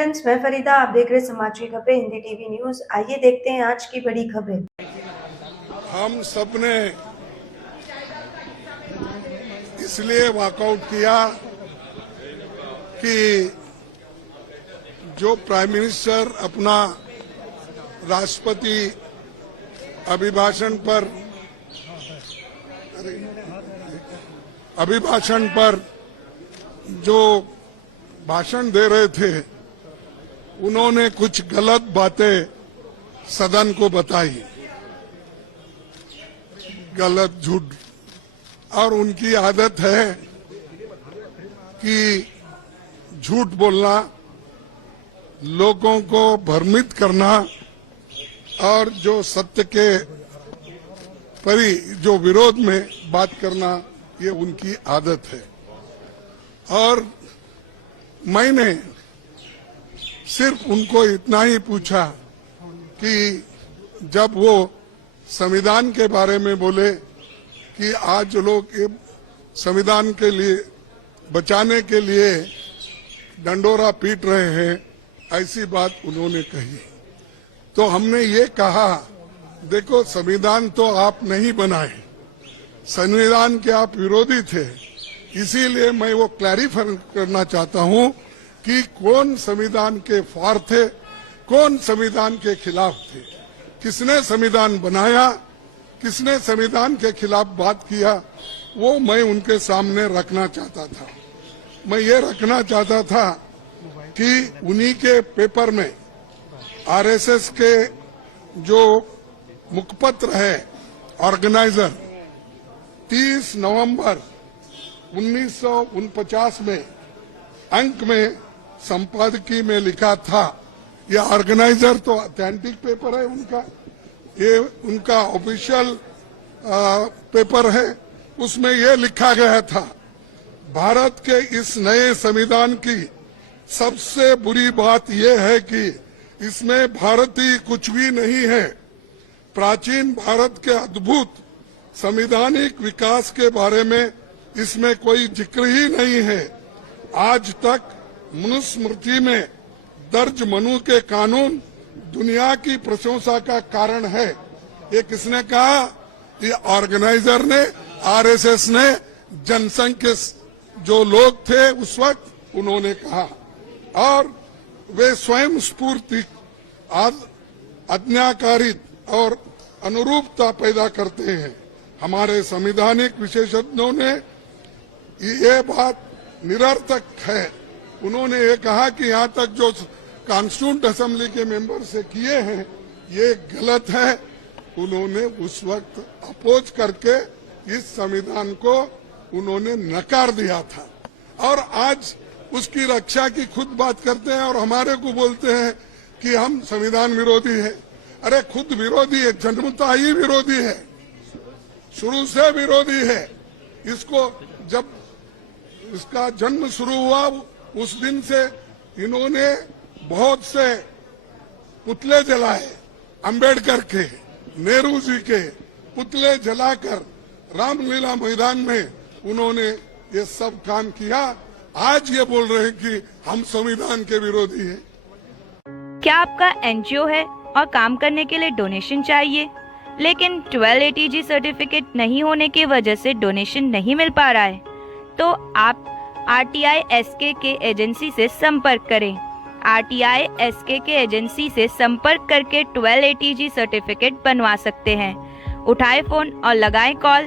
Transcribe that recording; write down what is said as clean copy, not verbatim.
Friends, मैं फरीदा, आप देख रहे समाचार खबरें हिंदी टीवी न्यूज। आइए देखते हैं आज की बड़ी खबरें। हम सब ने इसलिए वॉकआउट किया कि जो प्राइम मिनिस्टर अपना राष्ट्रपति अभिभाषण पर जो भाषण दे रहे थे, उन्होंने कुछ गलत बातें सदन को बताई, गलत झूठ। और उनकी आदत है कि झूठ बोलना, लोगों को भ्रमित करना और जो सत्य के परी जो विरोध में बात करना, ये उनकी आदत है। और मैंने सिर्फ उनको इतना ही पूछा कि जब वो संविधान के बारे में बोले कि आज लोग संविधान के लिए बचाने के लिए डंडोरा पीट रहे हैं, ऐसी बात उन्होंने कही। तो हमने ये कहा, देखो संविधान तो आप नहीं बनाए, संविधान के आप विरोधी थे, इसीलिए मैं वो क्लैरिफाई करना चाहता हूं कि कौन संविधान के फार थे, कौन संविधान के खिलाफ थे, किसने संविधान बनाया, किसने संविधान के खिलाफ बात किया, वो मैं उनके सामने रखना चाहता था। मैं ये रखना चाहता था कि उन्हीं के पेपर में आरएसएस के जो मुखपत्र है ऑर्गेनाइजर 30 नवंबर 1949 में अंक में संपादकीय में लिखा था। ये ऑर्गेनाइजर तो ऑथेंटिक पेपर है उनका, ये उनका ऑफिशियल पेपर है। उसमें ये लिखा गया था, भारत के इस नए संविधान की सबसे बुरी बात यह है कि इसमें भारतीय कुछ भी नहीं है। प्राचीन भारत के अद्भुत संवैधानिक विकास के बारे में इसमें कोई जिक्र ही नहीं है। आज तक मनुस्मृति में दर्ज मनु के कानून दुनिया की प्रशंसा का कारण है। ये किसने कहा? ये ऑर्गेनाइजर ने, आरएसएस ने, जनसंघ के जो लोग थे उस वक्त उन्होंने कहा। और वे स्वयं स्फूर्ति आज्ञाकारित और अनुरूपता पैदा करते हैं। हमारे संवैधानिक विशेषज्ञों ने ये बात निरर्थक है। उन्होंने ये कहा कि यहाँ तक जो कॉन्स्टिट्यूंट असेंबली के मेंबर से किए हैं ये गलत है। उन्होंने उस वक्त अपोज करके इस संविधान को उन्होंने नकार दिया था और आज उसकी रक्षा की खुद बात करते हैं और हमारे को बोलते हैं कि हम संविधान विरोधी है। अरे खुद विरोधी है, जन्मतः ही विरोधी है, शुरू से विरोधी है। इसको जब इसका जन्म शुरू हुआ उस दिन से इन्होंने बहुत से पुतले जलाए, अंबेडकर के, नेहरू जी के पुतले जलाकर रामलीला मैदान में उन्होंने ये सब काम किया। आज ये बोल रहे हैं कि हम संविधान के विरोधी हैं। क्या आपका एनजीओ है और काम करने के लिए डोनेशन चाहिए, लेकिन 12 ATG सर्टिफिकेट नहीं होने की वजह से डोनेशन नहीं मिल पा रहा है? तो आप RTI SKK एजेंसी से संपर्क करें। RTI SKK एजेंसी से संपर्क करके 12 ATG सर्टिफिकेट बनवा सकते हैं। उठाए फोन और लगाएं कॉल